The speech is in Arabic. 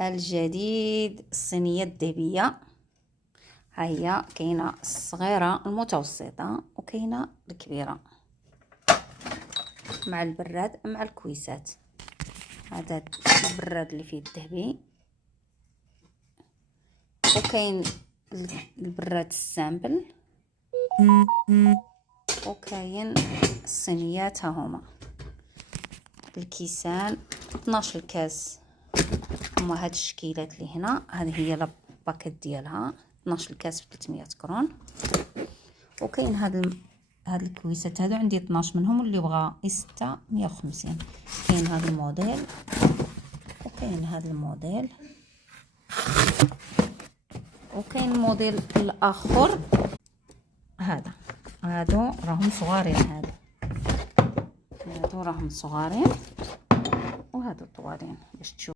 الجديد الصينية الذهبية. هيا كاينه الصغيره المتوسطه وكاينه الكبيره مع البراد مع الكويسات. هذا البراد اللي فيه الذهبي، وكاين البراد السامبل، وكاين الصينيات. ها هما الكيسان 12 كاس، هما هاد الشكيلات اللي هنا. هذه هي لاباكيت ديالها 12 كاس ب 300 كرون. وكاين هاد الكويسات هادو عندي 12 منهم، اللي بغى يستا 150. كاين هذا الموديل وكاين هذا الموديل وكاين الموديل الاخر. هادو راهم صغارين، هادو راهم صغارين وهادو طوالين باش تشوف.